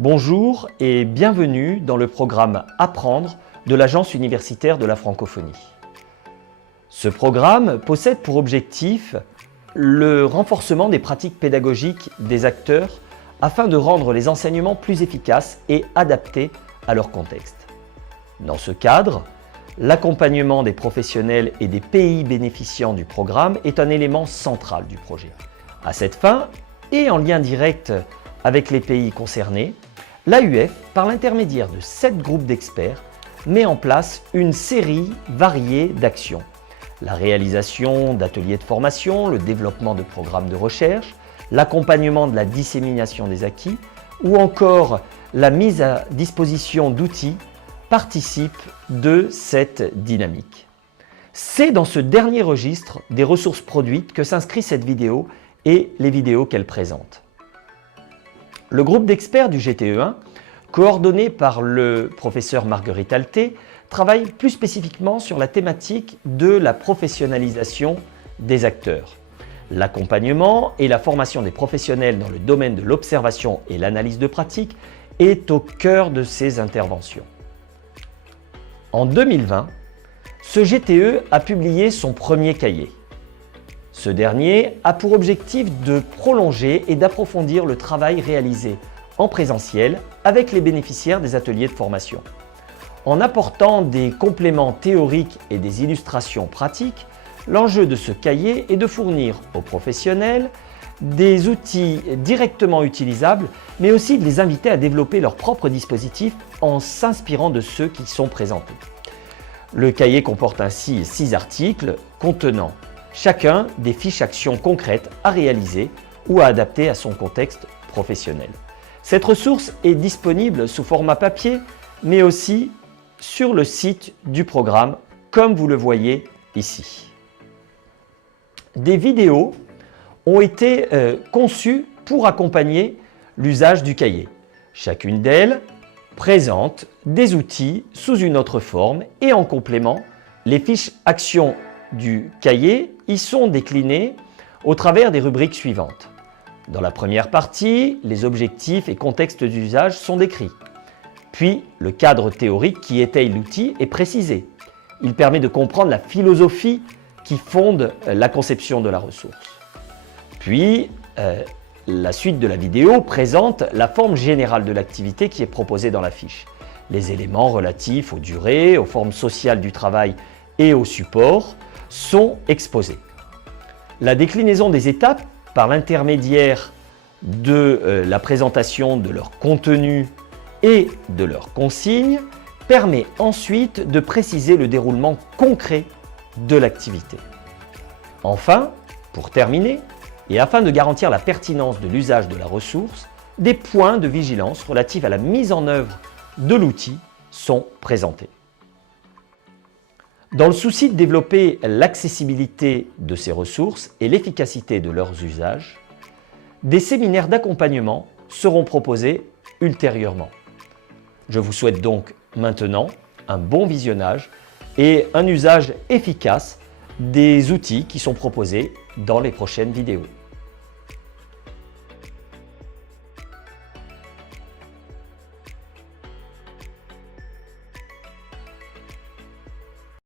Bonjour et bienvenue dans le programme Apprendre de l'Agence universitaire de la francophonie. Ce programme possède pour objectif le renforcement des pratiques pédagogiques des acteurs afin de rendre les enseignements plus efficaces et adaptés à leur contexte. Dans ce cadre, l'accompagnement des professionnels et des pays bénéficiants du programme est un élément central du projet. À cette fin, et en lien direct avec les pays concernés, l'AUF, par l'intermédiaire de 7 groupes d'experts, met en place une série variée d'actions. La réalisation d'ateliers de formation, le développement de programmes de recherche, l'accompagnement de la dissémination des acquis ou encore la mise à disposition d'outils participent de cette dynamique. C'est dans ce dernier registre des ressources produites que s'inscrit cette vidéo et les vidéos qu'elle présente. Le groupe d'experts du GTE1, coordonné par le professeur Marguerite Alté, travaille plus spécifiquement sur la thématique de la professionnalisation des acteurs. L'accompagnement et la formation des professionnels dans le domaine de l'observation et l'analyse de pratique est au cœur de ces interventions. En 2020, ce GTE a publié son premier cahier. Ce dernier a pour objectif de prolonger et d'approfondir le travail réalisé en présentiel avec les bénéficiaires des ateliers de formation. En apportant des compléments théoriques et des illustrations pratiques, l'enjeu de ce cahier est de fournir aux professionnels des outils directement utilisables, mais aussi de les inviter à développer leurs propres dispositifs en s'inspirant de ceux qui sont présentés. Le cahier comporte ainsi 6 articles contenant chacun des fiches actions concrètes à réaliser ou à adapter à son contexte professionnel. Cette ressource est disponible sous format papier, mais aussi sur le site du programme, comme vous le voyez ici. Des vidéos ont été conçues pour accompagner l'usage du cahier. Chacune d'elles présente des outils sous une autre forme et en complément, les fiches actions du cahier y sont déclinées au travers des rubriques suivantes. Dans la première partie, les objectifs et contextes d'usage sont décrits. Puis, le cadre théorique qui étaye l'outil est précisé. Il permet de comprendre la philosophie qui fonde la conception de la ressource. Puis, la suite de la vidéo présente la forme générale de l'activité qui est proposée dans la fiche. Les éléments relatifs aux durées, aux formes sociales du travail et aux supports sont exposés. La déclinaison des étapes par l'intermédiaire de la présentation de leur contenu et de leurs consignes permet ensuite de préciser le déroulement concret de l'activité. Enfin, pour terminer, et afin de garantir la pertinence de l'usage de la ressource, des points de vigilance relatifs à la mise en œuvre de l'outil sont présentés. Dans le souci de développer l'accessibilité de ces ressources et l'efficacité de leurs usages, des séminaires d'accompagnement seront proposés ultérieurement. Je vous souhaite donc maintenant un bon visionnage et un usage efficace des outils qui sont proposés dans les prochaines vidéos.